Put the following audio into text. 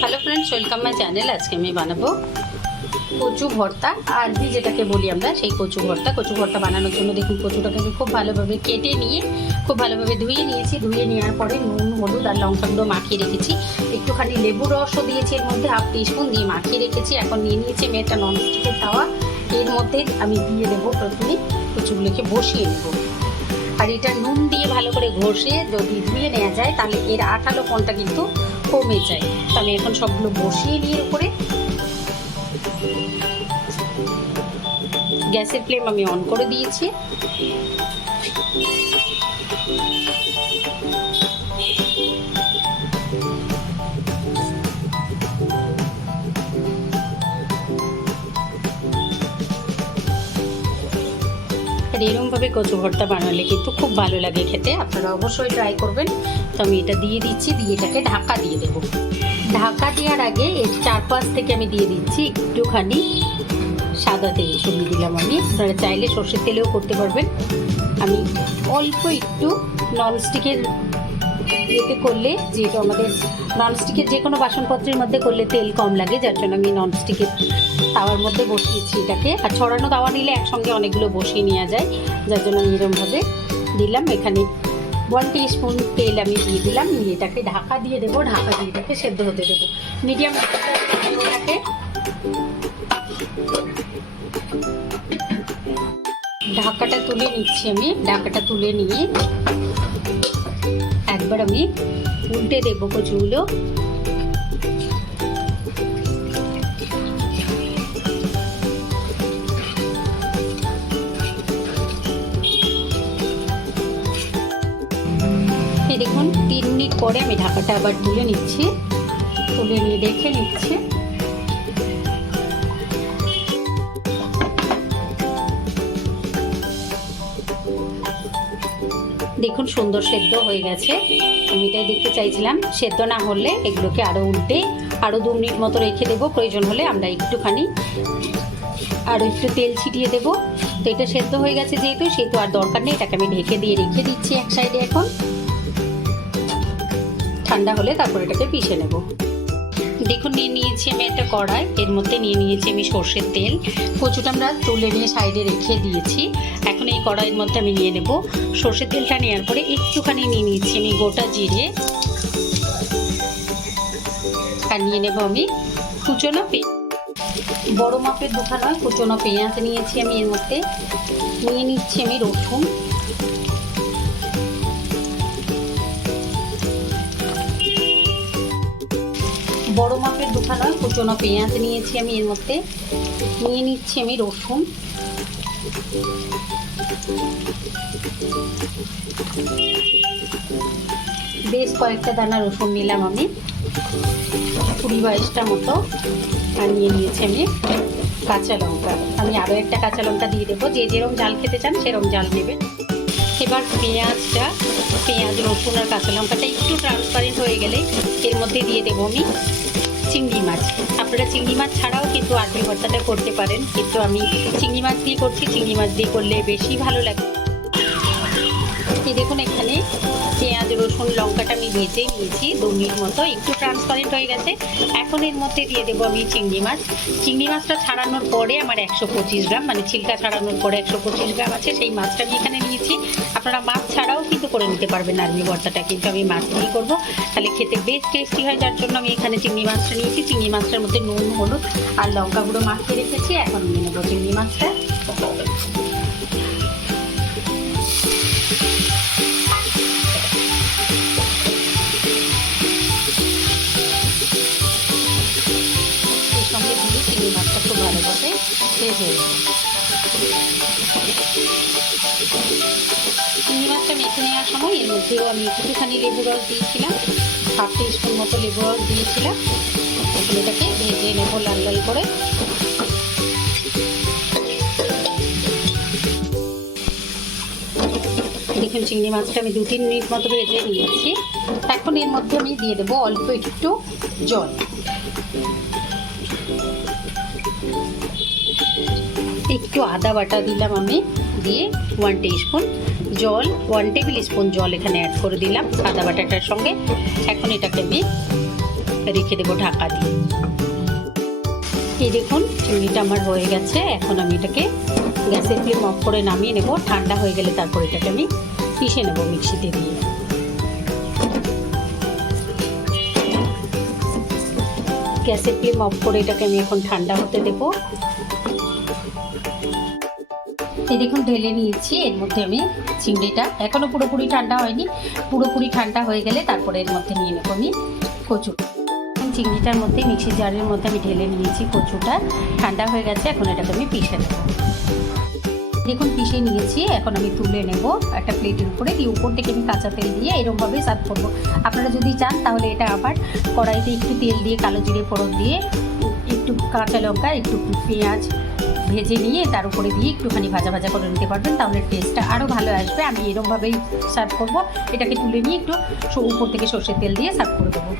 Hello friends, welcome my channel. আজকে আমি বানাবো কচু ভর্তা, আরবি যেটাকে বলি আমরা, সেই কচু ভর্তা বানানোর জন্য দেখুন কচুটাকে আমি খুব ভালোভাবে কেটে নিয়ে খুব ভালোভাবে ধুয়ে নিয়েছি। ধুয়ে নেওয়ার পরে নুন, হলুদ আর লঙ্কা গুঁড়ো মাখিয়ে রেখেছি। একটুখানি লেবুর রসও দিয়েছি এর মধ্যে, হাফ টিস্পুন দিয়ে মাখিয়ে রেখেছি। এখন নিয়ে নিয়েছি আমি একটা ননস্টিকের তাওয়া। এর মধ্যে আমি দিয়ে দেবো প্রথমে কচুগুলোকে বসিয়ে নেবো। আর এটা নুন দিয়ে ভালো করে ঘষে যদি ধুয়ে নেওয়া যায় তাহলে এর আঠালোপনটা কিন্তু কমে যায়। তো আমি এখন সবগুলো বসিয়ে নিয়ে উপরে গ্যাসের ফ্লেম আমি অন করে দিয়েছি। আর এরকমভাবে কচু ভর্তা বানালে কিন্তু খুব ভালো লাগে খেতে, আপনারা অবশ্যই ট্রাই করবেন। তো আমি এটা দিয়ে দিচ্ছি, দিয়ে এটাকে ঢাকা দিয়ে দেবো। ঢাকা দেওয়ার আগে এর চারপাশ থেকে আমি দিয়ে দিচ্ছি একটুখানি সাদা তেল ছড়িয়ে দিলাম আমি। আপনারা চাইলে সর্ষের তেলেও করতে পারবেন। আমি অল্প একটু ননস্টিকের এতে করলে, যেহেতু আমাদের ননস্টিকের যে কোনো বাসনপত্রের মধ্যে করলে তেল কম লাগে, যার জন্য আমি ননস্টিকের তাওয়ার মধ্যে বসিয়েছি এটাকে। আর ছড়ানো তাওয়া নিলে একসঙ্গে অনেকগুলো বসিয়ে নেওয়া যায়, যার জন্য আমি এরকমভাবে দিলাম। এখানে 1 টিস্পুন তেল আমি দিয়ে দিলাম। নিয়ে এটাকে ঢাকা দিয়ে দেবো। ঢাকা দিয়ে এটাকে সেদ্ধ হতে দেবো মিডিয়াম এটাকে। ঢাকাটা তুলে নিচ্ছি আমি। ঢাকাটা তুলে নিয়ে একবার আমি উল্টে দেবো কচুগুলো। এই দেখুন 3 মিনিট পরে আমি ঢাকাটা আবার তুলে নিচ্ছি। তুলে নিয়ে দেখে নিচ্ছি। দেখুন সুন্দর সেদ্ধ হয়ে গেছে। আমি এটাই দেখতে চাইছিলাম। সেদ্ধ না হলে এগুলোকে আরও উল্টে আরও 2 মিনিট মতো রেখে দেবো। প্রয়োজন হলে আমরা একটুখানি আরও একটু তেল ছিটিয়ে দেবো। তো এটা সেদ্ধ হয়ে গেছে সেহেতু আর দরকার নেই। এটাকে আমি ঢেকে দিয়ে রেখে দিচ্ছি এক সাইডে। এখন ঠান্ডা হলে তারপর এটাকে পিষে নেব। দেখুন নিয়ে নিয়েছি আমি একটা কড়াই। এর মধ্যে নিয়ে নিয়েছি আমি সর্ষের তেল। কচুটা আমরা তুলে নিয়ে সাইডে রেখে দিয়েছি। এখন এই কড়াইয়ের মধ্যে আমি নিয়ে নেব সর্ষের তেলটা। নেওয়ার পরে একটুখানি নিয়ে নিয়েছি আমি গোটা জিরে। আর নিয়ে নেব আমি কুচনো পেঁয়াজ। বড় মাপের দুখানা নয়, কুচনো পেঁয়াজ নিয়েছি আমি। এর মধ্যে নিয়ে নিচ্ছি আমি রসুন। বড় মাপের দুখানা নয়, কুচনো পেঁয়াজ নিয়েছি আমি। এর মধ্যে নিয়ে নিচ্ছি আমি রসুন। বেশ কয়েকটা দানা রসুন নিলাম আমি, 20-22টা মতো। আর নিয়ে নিয়েছি আমি কাঁচা লঙ্কা। আমি আরও একটা কাঁচা লঙ্কা দিয়ে দেবো। যে যেরকম ঝাল খেতে চান সেরকম ঝাল নেবেন। এবার পেঁয়াজ, রসুন আর কাঁচা লঙ্কাটা একটু ট্রান্সপারেন্ট হয়ে গেলে এর মধ্যে দিয়ে দেবো আমি চিংড়ি মাছ। আপনারা চিংড়ি মাছ ছাড়াও কিন্তু আরবি ভর্তাটা করতে পারেন, কিন্তু আমি চিংড়ি মাছ দিয়ে করছি। চিংড়ি মাছ দিয়ে করলে বেশি ভালো লাগে। এই দেখুন এখানে পেঁয়াজ, রসুন, লঙ্কাটা আমি ভেজে নিয়েছি 2 মিনিট মতো। একটু ট্রান্সপারেন্ট হয়ে গেছে। এখন এর মধ্যে দিয়ে দেবো আমি চিংড়ি মাছ। চিংড়ি মাছটা ছাড়ানোর পরে আমার 125 গ্রাম, মানে ছিলকা ছাড়ানোর পরে 125 গ্রাম আছে, সেই মাছটা আমি এখানে নিয়েছি। আপনারা মাছ ছাড়াও কিন্তু করে নিতে পারবেন আরবি ভর্তাটা, কিন্তু আমি মাছ দিয়ে করবো, তাহলে খেতে বেশ টেস্টি হয়। যার জন্য আমি এখানে চিংড়ি মাছটা নিয়েছি। চিংড়ি মাছটার মধ্যে নুন, হলুদ আর লঙ্কা গুঁড়ো মাখিয়ে রেখেছি। এখন নিয়ে নেবো চিংড়ি মাছটা। চিংড়ি মাছটা খুব ভালোভাবে ভেজে নেব। চিংড়ি মাছটা মেখে নেওয়ার সময় এর মধ্যেও আমি একটুখানি লেবু রস দিয়েছিলাম, 1/2 টিস্পুন মতো লেবু রস দিয়েছিলাম। এখন এটাকে ভেজে নেব লাল লাল করে। দেখুন চিংড়ি মাছটা আমি 2-3 মিনিট মতো ভেজে নিয়েছি। এখন এর মধ্যে আমি দিয়ে দেবো অল্প একটু জল। একটু আদা বাটা দিলাম আমি, দিয়ে 1 টিস্পুন জল 1 টেবিল স্পুন জল এখানে অ্যাড করে দিলাম আদা বাটাটার সঙ্গে। এখন এটাকে আমি রেখে দেবো ঢাকা দিয়ে। এই দেখুন চিংড়িটা আমার হয়ে গেছে। এখন আমি এটাকে গ্যাসের ফ্লেম অফ করে নামিয়ে নেব। ঠান্ডা হয়ে গেলে তারপর এটাকে আমি পিষে নেব মিক্সিতে দিয়ে। গ্যাসের ফ্লেম অফ করে এটাকে আমি এখন ঠান্ডা হতে দেব। এই দেখুন ঢেলে নিয়েছি। এর মধ্যে আমি চিংড়িটা, এখনও পুরোপুরি ঠান্ডা হয়নি, পুরোপুরি ঠান্ডা হয়ে গেলে তারপরে এর মধ্যে নিয়ে নেব আমি কচু। চিংড়িটার মধ্যে মিক্সি জারের মধ্যে আমি ঢেলে নিয়েছি কচুটা। ঠান্ডা হয়ে গেছে, এখন এটাকে আমি পিষে নেব। দেখুন পিষে নিয়েছি। এখন আমি তুলে নেব একটা প্লেটের উপরে দিয়ে। উপর থেকে আমি কাঁচা তেল দিয়ে এরকমভাবে সার্ভ করবো। আপনারা যদি চান তাহলে এটা আবার কড়াইতে একটু তেল দিয়ে কালো জিরে ফোড়ন দিয়ে একটু কাঁচা লঙ্কা একটু পেঁয়াজ ভেজে নিয়ে তার উপরে দিয়ে একটুখানি ভাজা ভাজা করে নিতে পারবেন, তাহলে টেস্টটা আরও ভালো আসবে। আমি এরকমভাবেই সার্ভ করবো। এটাকে তুলে নিয়ে একটু উপর থেকে সর্ষের তেল দিয়ে সার্ভ করে দেবো।